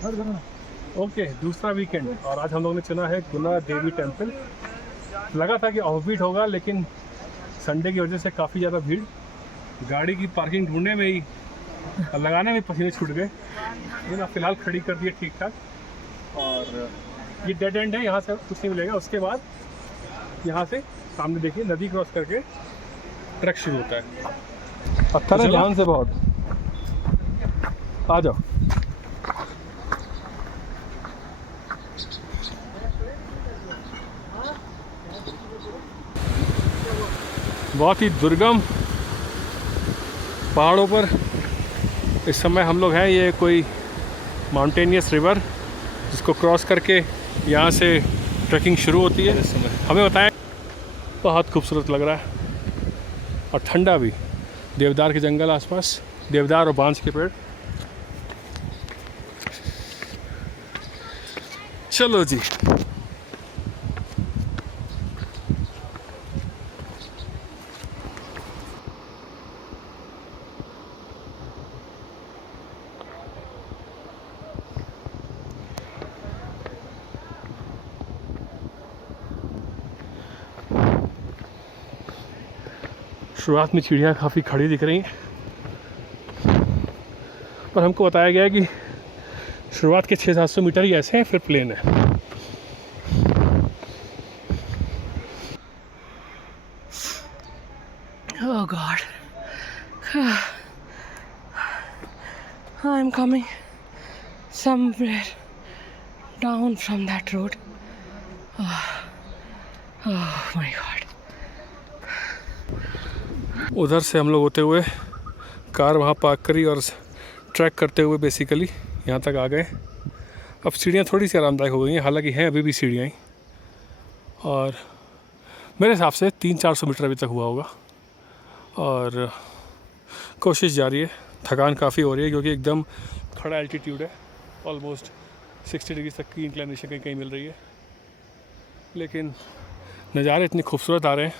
Okay, दूसरा weekend और आज हम लोगों ने चुना है गुना देवी टेम्पल। लगा था कि ऑफ बीट होगा, लेकिन संडे की वजह से काफ़ी ज़्यादा भीड़, गाड़ी की पार्किंग ढूंढने में ही और लगाने में पसीने छूट गए। लेकिन फ़िलहाल खड़ी कर दिए ठीक ठाक। और ये डेड एंड है, यहाँ से कुछ नहीं मिलेगा। उसके बाद यहाँ से सामने देखिए नदी क्रॉस करके ट्रैक शुरू होता है। पत्थर है ध्यान से बहुत, आ जाओ। बहुत ही दुर्गम पहाड़ों पर इस समय हम लोग हैं। ये कोई माउंटेनियस रिवर जिसको क्रॉस करके यहाँ से ट्रैकिंग शुरू होती है। इस समय हमें बताएं, बहुत खूबसूरत लग रहा है और ठंडा भी। देवदार के जंगल आसपास, देवदार और बांस के पेड़। चलो जी, शुरुआत में चिड़िया काफ़ी खड़ी दिख रही हैं, पर हमको बताया गया है कि शुरुआत के 600-700 मीटर ही ऐसे हैं, फिर प्लेन है। Oh God, I'm coming somewhere down from that road. Oh my God. उधर से हम लोग होते हुए कार वहाँ पार्क करी और ट्रैक करते हुए बेसिकली यहाँ तक आ गए। अब सीढ़ियाँ थोड़ी सी आरामदायक हो गई हैं, हालांकि हैं अभी भी सीढ़ियाँ ही, और मेरे हिसाब से 300-400 मीटर अभी तक हुआ होगा। और कोशिश जारी है। थकान काफ़ी हो रही है क्योंकि एकदम खड़ा एल्टीट्यूड है, ऑलमोस्ट 60 डिग्री तक की इंक्लिनेशन कहीं कहीं मिल रही है। लेकिन नज़ारे इतने खूबसूरत आ रहे हैं,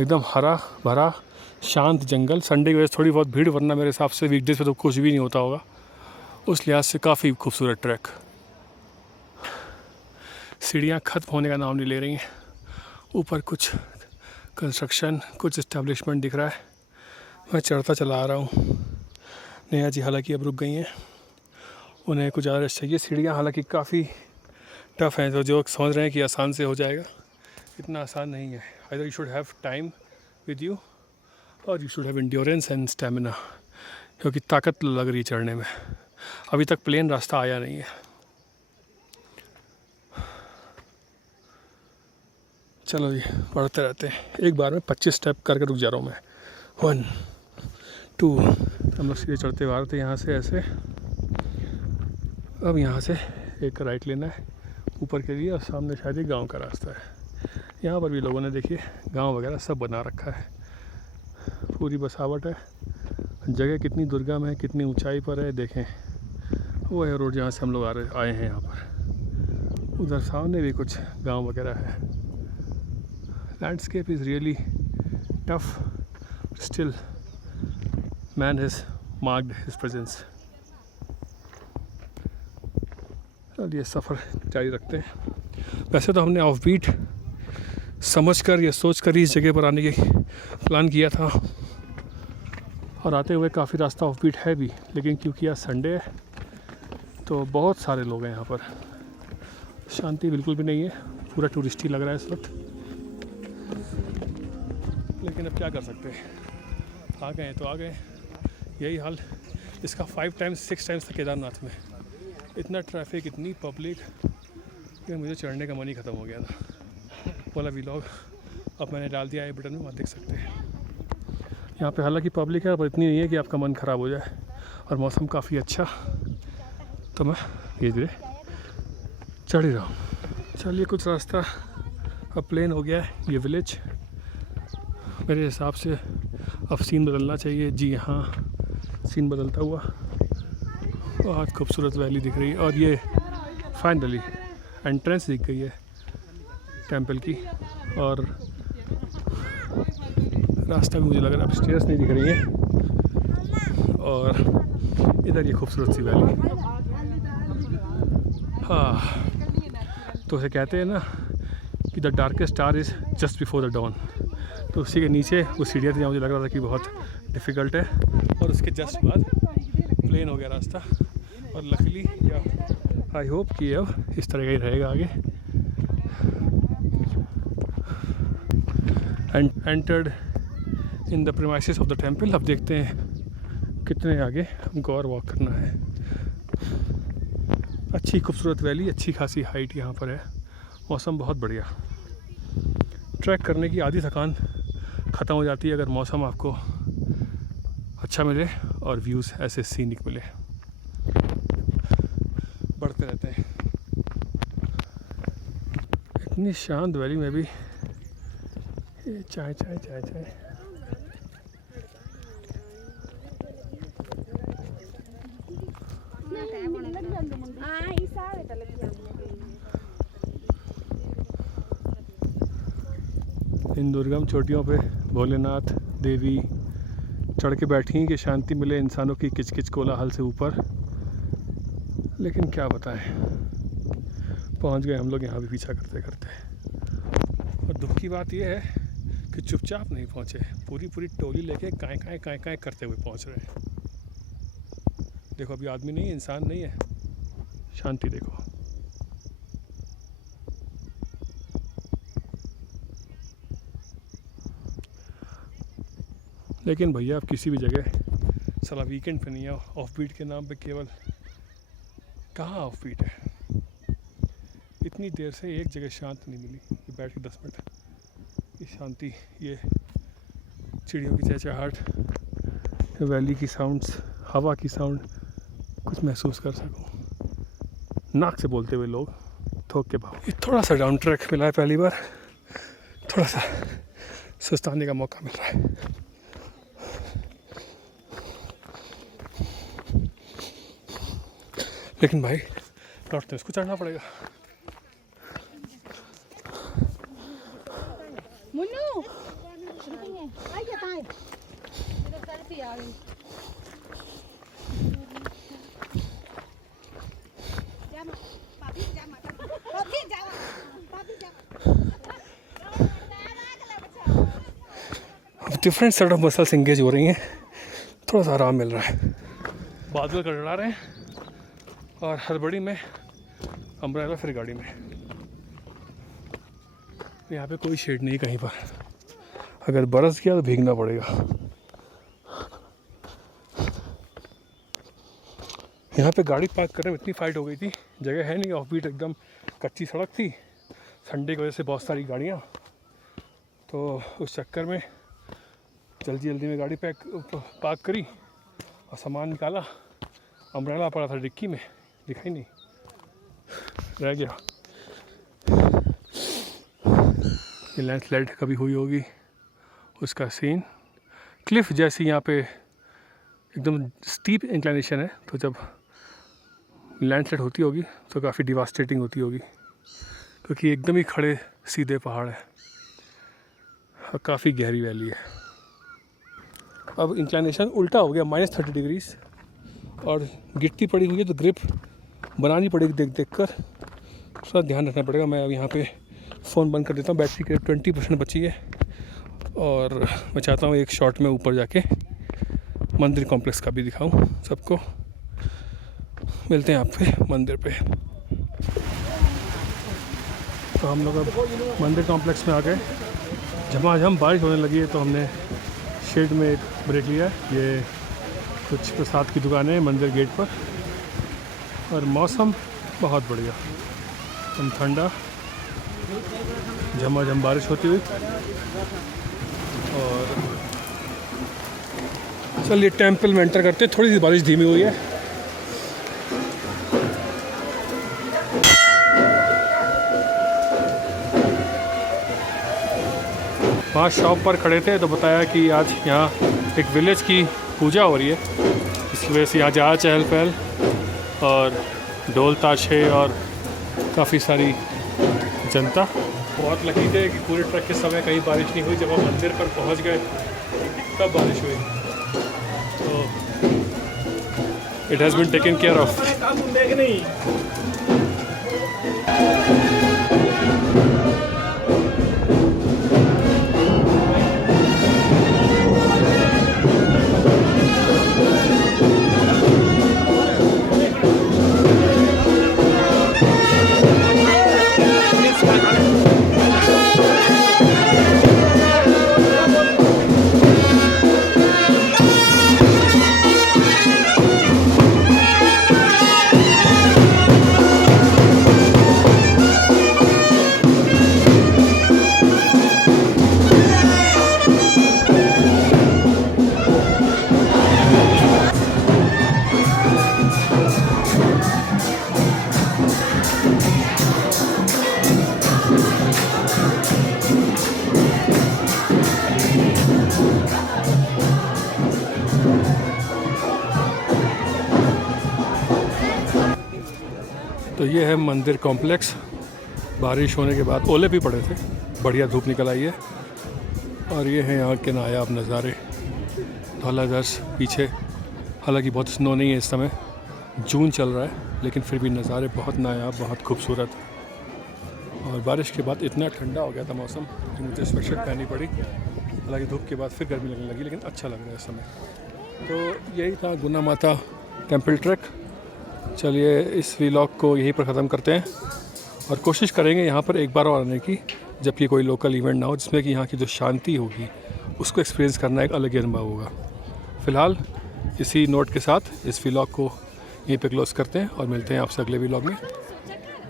एकदम हरा भरा शांत जंगल। संडे की वजह से थोड़ी बहुत भीड़, वरना मेरे हिसाब से वीकडेज पे तो कुछ भी नहीं होता होगा। उस लिहाज से काफ़ी खूबसूरत ट्रैक। सीढ़ियाँ ख़त्म होने का नाम नहीं ले रही हैं। ऊपर कुछ कंस्ट्रक्शन, कुछ इस्टेब्लिशमेंट दिख रहा है। मैं चढ़ता चला आ रहा हूँ। नेहा जी हालांकि अब रुक गई हैं, उन्हें कुछ ज़्यादा रेस्ट चाहिए। सीढ़ियाँ हालांकि काफ़ी टफ हैं, तो जो समझ रहे हैं कि आसान से हो जाएगा, इतना आसान नहीं है। Either you should have time with you और you should have endurance and stamina, क्योंकि ताकत लग रही है चढ़ने में। अभी तक प्लेन रास्ता आया नहीं है। चलो जी, बढ़ते रहते हैं। एक बार में 25 स्टेप करके रुक जा रहा हूँ मैं। 1 2 हम लोग सीधे चढ़ते हुए आ रहे थे यहाँ से ऐसे। अब यहाँ से एक राइट लेना है ऊपर के लिए, और सामने शायद एक गाँव का रास्ता है। यहाँ पर भी लोगों ने देखिए गांव वगैरह सब बना रखा है, पूरी बसावट है। जगह कितनी दुर्गम है, कितनी ऊंचाई पर है, देखें। वो है रोड जहाँ से हम लोग आए हैं यहाँ पर। उधर सामने भी कुछ गांव वगैरह है। Landscape is really tough, still man has marked his presence. चलिए सफ़र जारी रखते हैं। वैसे तो हमने ऑफ बीट समझकर या सोचकर ही इस जगह पर आने की प्लान किया था, और आते हुए काफ़ी रास्ता ऑफ बीट है भी, लेकिन क्योंकि आज संडे है तो बहुत सारे लोग हैं यहाँ पर। शांति बिल्कुल भी नहीं है, पूरा टूरिस्टी लग रहा है इस वक्त। लेकिन अब क्या कर सकते हैं, आ गए हैं तो आ गए। यही हाल इसका 5 टाइम्स 6 टाइम्स था केदारनाथ में। इतना ट्रैफिक, इतनी पब्लिक कि मुझे चढ़ने का मन ही ख़त्म हो गया था। वाला व्लॉग अब मैंने डाल दिया है बटन में, वहाँ देख सकते हैं। यहाँ पे हालांकि पब्लिक है, पर इतनी नहीं है कि आपका मन ख़राब हो जाए, और मौसम काफ़ी अच्छा, तो मैं धीरे धीरे चढ़ ही रहा हूँ। चलिए, कुछ रास्ता अब प्लेन हो गया है। ये विलेज मेरे हिसाब से अब सीन बदलना चाहिए। जी हाँ, सीन बदलता हुआ बहुत खूबसूरत वैली दिख रही है, और ये फाइनली एंट्रेंस दिख गई है टेंपल की। और रास्ता भी मुझे लग रहा है, अब स्टेयर्स नहीं दिख रही है। और इधर ये खूबसूरत सी वैली, हाँ, तो उसे कहते हैं ना कि the darkest star is just before the dawn. तो उसी के नीचे वो सीढ़ियाँ थी, मुझे लग रहा था कि बहुत डिफ़िकल्ट है, और उसके जस्ट बाद प्लेन हो गया रास्ता। और लकीली या आई होप कि अब इस तरह का ही रहेगा आगे। Entered in the premises of the temple. अब देखते हैं कितने आगे हमको और वॉक करना है। अच्छी खूबसूरत वैली, अच्छी खासी हाइट यहाँ पर है, मौसम बहुत बढ़िया। ट्रैक करने की आधी थकान ख़त्म हो जाती है अगर मौसम आपको अच्छा मिले और व्यूज़ ऐसे सीनिक मिले। बढ़ते रहते हैं। इतनी शांत वैली में भी चाय चाय चाय चाय। इन दुर्गम चोटियों पे भोलेनाथ देवी चढ़ के बैठी हैं कि शांति मिले इंसानों की किचकिच कोलाहल से ऊपर। लेकिन क्या बताएं, पहुंच गए हम लोग यहाँ भी पीछा करते करते। और दुख की बात यह है कि चुपचाप नहीं पहुँचे, पूरी पूरी टोली लेके काय करते हुए पहुँच रहे हैं। देखो अभी आदमी नहीं है, इंसान नहीं है, शांति देखो। लेकिन भैया आप किसी भी जगह साला वीकेंड पे नहीं आओ, ऑफ बीट के नाम पे केवल कहाँ ऑफ बीट है। इतनी देर से एक जगह शांत नहीं मिली कि बैठ के 10 मिनट ये शांति, ये चिड़ियों की चहचहाहट, वैली की साउंड्स, हवा की साउंड कुछ महसूस कर सकूं। नाक से बोलते हुए लोग थोक के भाव। ये थोड़ा सा डाउन ट्रैक मिला है, पहली बार थोड़ा सा सुस्ताने का मौका मिल रहा है। लेकिन भाई लौटते इसको चढ़ना पड़ेगा। Different set of muscles engage हो रही हैं, थोड़ा सा आराम मिल रहा है। बादल गड़गड़ा रहे हैं और हड़बड़ी में अम्ब्रेला फिर गाड़ी में। यहाँ पे कोई शेड नहीं कहीं पर, अगर बरस गया तो भीगना पड़ेगा। यहाँ पे गाड़ी पार्क करने में इतनी फाइट हो गई थी, जगह है नहीं, ऑफ बीट एकदम कच्ची सड़क थी, संडे की वजह से बहुत सारी गाड़ियाँ, तो उस चक्कर में जल्दी जल्दी में गाड़ी पार्क करी और सामान निकाला। अम्ब्रेला पड़ा था डिक्की में, दिखाई नहीं, रह गया। ये लैंडस्लाइड कभी हुई होगी उसका सीन। क्लिफ जैसी यहाँ पे एकदम स्टीप इंक्लिनेशन है, तो जब लैंडस्लाइड होती होगी तो काफ़ी डिवास्टेटिंग होती होगी, क्योंकि एकदम ही खड़े सीधे पहाड़ है और काफ़ी गहरी वैली है। अब इंक्लिनेशन उल्टा हो गया, -30 डिग्रीज, और गिट्टी पड़ी हुई है तो ग्रिप बनानी पड़ेगी देख देख कर, थोड़ा ध्यान रखना पड़ेगा। मैं अब यहाँ पे फ़ोन बंद कर देता हूँ, बैटरी के 20% बची है, और मैं चाहता हूँ एक शॉट में ऊपर जाके मंदिर कॉम्प्लेक्स का भी दिखाऊँ सबको। मिलते हैं आपसे मंदिर पे। तो हम लोग अब मंदिर कॉम्प्लेक्स में आ गए। झमाझम बारिश होने लगी है तो हमने शेड में एक ब्रेक लिया है। ये कुछ प्रसाद की दुकानें हैं मंदिर गेट पर, और मौसम बहुत बढ़िया, एकदम ठंडा, झमाझम बारिश होती हुई। और चलिए टेंपल में एंटर करते हैं। थोड़ी सी बारिश धीमी हुई है। वहाँ शॉप पर खड़े थे तो बताया कि आज यहाँ एक विलेज की पूजा हो रही है, इसकी वजह से यहाँ ज़्यादा चहल पहल और ढोल ताशे और काफ़ी सारी जनता। बहुत लकी थे कि पूरे ट्रैक के समय कहीं बारिश नहीं हुई। जब हम मंदिर पर पहुँच गए तब बारिश हुई, तो it has been taken care of. तो ये है मंदिर कॉम्प्लेक्स। बारिश होने के बाद ओले भी पड़े थे, बढ़िया धूप निकल आई है। और ये है यहाँ के नायाब नज़ारे। धौलाधर्स पीछे, हालांकि बहुत स्नो नहीं है इस समय, जून चल रहा है, लेकिन फिर भी नज़ारे बहुत नायाब, बहुत खूबसूरत। और बारिश के बाद इतना ठंडा हो गया था मौसम कि मुझे स्वेटशर्ट पहननी पड़ी। हालांकि धूप के बाद फिर गर्मी लगने लगी, लेकिन अच्छा लग रहा है इस समय। तो यही था गुना माता टेम्पल ट्रैक। चलिए इस व्लॉग को यहीं पर ख़त्म करते हैं और कोशिश करेंगे यहाँ पर एक बार और आने की, जबकि कोई लोकल इवेंट ना हो, जिसमें कि यहाँ की जो शांति होगी उसको एक्सपीरियंस करना एक अलग ही अनुभव होगा। फ़िलहाल इसी नोट के साथ इस व्लॉग को यहीं पे क्लोज़ करते हैं और मिलते हैं आपसे अगले व्लॉग में।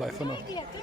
Bye for now.